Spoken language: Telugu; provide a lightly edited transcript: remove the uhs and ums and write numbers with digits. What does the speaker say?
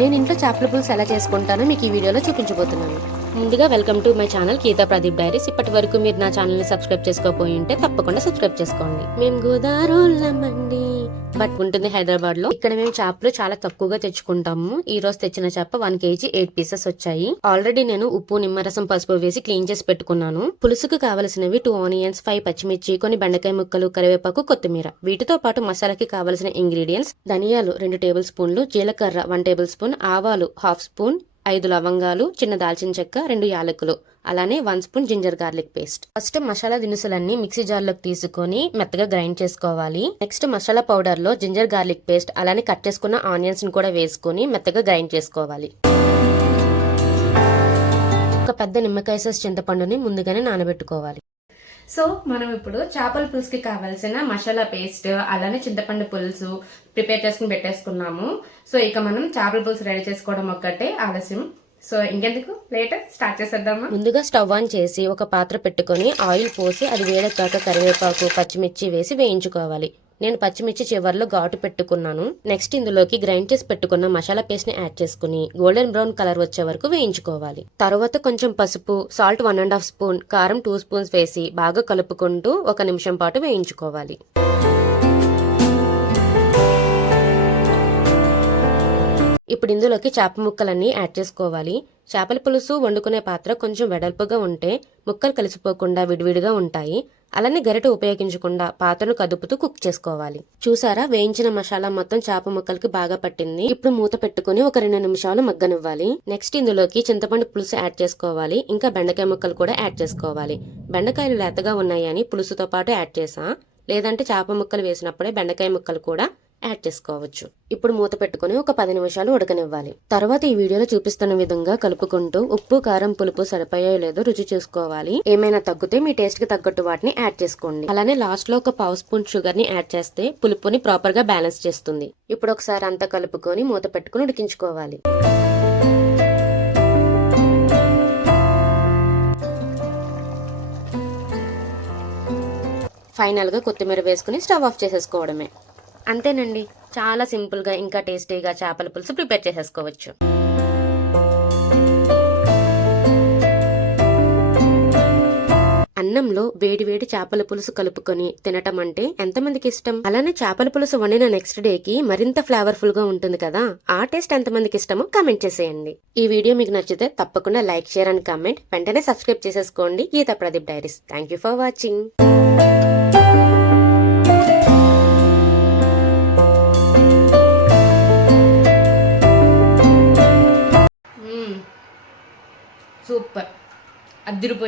నేను ఇంట్లో చేపల పులుసు ఎలా చేసుకుంటానో మీకు ఈ వీడియోలో చూపించబోతున్నాను. ముందుగా welcome to my channel Geetha Pradeep diaries. ఇప్పటి వరకు మీరు నా ఛానల్ ని సబ్స్క్రైబ్ చేసుకోకపోయి ఉంటే తప్పకుండా సబ్స్క్రైబ్ చేసుకోండి. మేము గోదావరి బట్ ఉంటుంది హైదరాబాద్ లో. ఇక్కడ మేము చేపలు చాలా తక్కువగా తెచ్చుకుంటాము. ఈ రోజు తెచ్చిన చేప 1 kg 8 పీసెస్ వచ్చాయి. ఆల్రెడీ నేను ఉప్పు, నిమ్మరసం, పసుపు వేసి క్లీన్ చేసి పెట్టుకున్నాను. పులుసుకు కావలసినవి 2 ఆనియన్స్, 5 పచ్చిమిర్చి, కొన్ని బెండకాయ ముక్కలు, కరివేపాకు, కొత్తిమీర. వీటితో పాటు మసాలాకి కావలసిన ఇంగ్రీడియంట్స్: ధనియాలు 2 టేబుల్ స్పూన్లు, జీలకర్ర 1 టేబుల్ స్పూన్, ఆవాలు 1/2 స్పూన్, 5 లవంగాలు, చిన్న దాల్చిన చెక్క, 2 యాలకులు, అలానే 1 spoon ginger garlic paste. First masala దినుసులన్నీ మిక్సీ జార్లోకి తీసుకొని మెత్తగా గ్రైండ్ చేసుకోవాలి. నెక్స్ట్ మసాలా పౌడర్ లో జింజర్ గార్లిక్ పేస్ట్, అలానే కట్ చేసుకున్న ఆనియన్స్ ని కూడా వేసుకొని మెత్తగా గ్రైండ్ చేసుకోవాలి. ఒక పెద్ద నిమ్మకాయ సైజ్ చింతపండుని ముందుగానే నానబెట్టుకోవాలి. సో మనం ఇప్పుడు చేపల పులుసుకి కావాల్సిన మసాలా పేస్ట్, అలానే చింతపండు పులుసు ప్రిపేర్ చేసుకుని పెట్టేసుకున్నాము. సో ఇక మనం చేపల పులుసు రెడీ చేసుకోవడం ఒక్కటే ఆలస్యం. సో ఇంకెందుకు లేట్, స్టార్ట్ చేసేద్దామా. ముందుగా స్టవ్ ఆన్ చేసి ఒక పాత్ర పెట్టుకొని ఆయిల్ పోసి అది వేడెక్కాక కరివేపాకు, పచ్చిమిర్చి వేసి వేయించుకోవాలి. నేను పచ్చిమిర్చి చివర్లో ఘాటు పెట్టుకున్నాను. నెక్స్ట్ ఇందులోకి గ్రైండ్ చేసి పెట్టుకున్న మసాలా పేస్ట్ ని యాడ్ చేసుకుని గోల్డెన్ బ్రౌన్ కలర్ వచ్చే వరకు వేయించుకోవాలి. తర్వాత కొంచెం పసుపు, సాల్ట్ 1.5 స్పూన్, కారం 2 స్పూన్స్ వేసి బాగా కలుపుకుంటూ 1 నిమిషం పాటు వేయించుకోవాలి. ఇప్పుడు ఇందులోకి చేప ముక్కలన్నీ యాడ్ చేసుకోవాలి. చేపల పులుసు వండుకునే పాత్ర కొంచెం వెడల్పుగా ఉంటే ముక్కలు కలిసిపోకుండా విడివిడిగా ఉంటాయి. అలానే గరిటె ఉపయోగించకుండా పాత్రను కదుపుతూ కుక్ చేసుకోవాలి. చూసారా, వేయించిన మసాలా మొత్తం చేప ముక్కలకి బాగా పట్టింది. ఇప్పుడు మూత పెట్టుకుని ఒక 2 నిమిషాలు మగ్గనివ్వాలి. నెక్స్ట్ ఇందులోకి చింతపండు పులుసు యాడ్ చేసుకోవాలి. ఇంకా బెండకాయ ముక్కలు కూడా యాడ్ చేసుకోవాలి. బెండకాయలు లేతగా ఉన్నాయని పులుసుతో పాటు యాడ్ చేసా, లేదంటే చేప ముక్కలు వేసినప్పుడే బెండకాయ ముక్కలు కూడా యాడ్ చేసుకోవచ్చు. ఇప్పుడు మూత పెట్టుకుని ఒక 10 నిమిషాలు ఉడకనివ్వాలి. తర్వాత ఈ వీడియోలో చూపిస్తున్న విధంగా కలుపుకుంటూ ఉప్పు, కారం, పులుపు సరిపోయాయో లేదో రుచి చూసుకోవాలి. ఏమైనా తగ్గితే మీ టేస్ట్ కి తగ్గట్టు వాటిని యాడ్ చేసుకోండి. అలానే లాస్ట్ లో ఒక 1/2 స్పూన్ షుగర్ ని యాడ్ చేస్తే పులుపుని ప్రాపర్ గా బ్యాలెన్స్ చేస్తుంది. ఇప్పుడు ఒకసారి అంతా కలుపుకొని మూత పెట్టుకుని ఉడికించుకోవాలి. ఫైనల్ గా కొత్తిమీర వేసుకుని స్టవ్ ఆఫ్ చేసేసుకోవడమే. అంతేనండి, చాలా సింపుల్ గా ఇంకా టేస్టీగా చేపల పులుసు ప్రిపేర్ చేసేసుకోవచ్చు. అన్నంలో వేడి వేడి చేపల పులుసు కలుపుకొని తినటం అంటే ఎంతమందికి ఇష్టం? అలానే చేపల పులుసు వండిన నెక్స్ట్ డే కి మరింత ఫ్లేవర్ఫుల్ గా ఉంటుంది కదా. ఆ టేస్ట్ ఎంతమందికి ఇష్టమో కామెంట్ చేసేయండి. ఈ వీడియో మీకు నచ్చితే తప్పకుండా లైక్, షేర్ అండ్ కామెంట్. వెంటనే సబ్స్క్రైబ్ చేసేసుకోండి Geetha Pradeep diaries. Thank you for watching. Super, అదిరిపోయింది.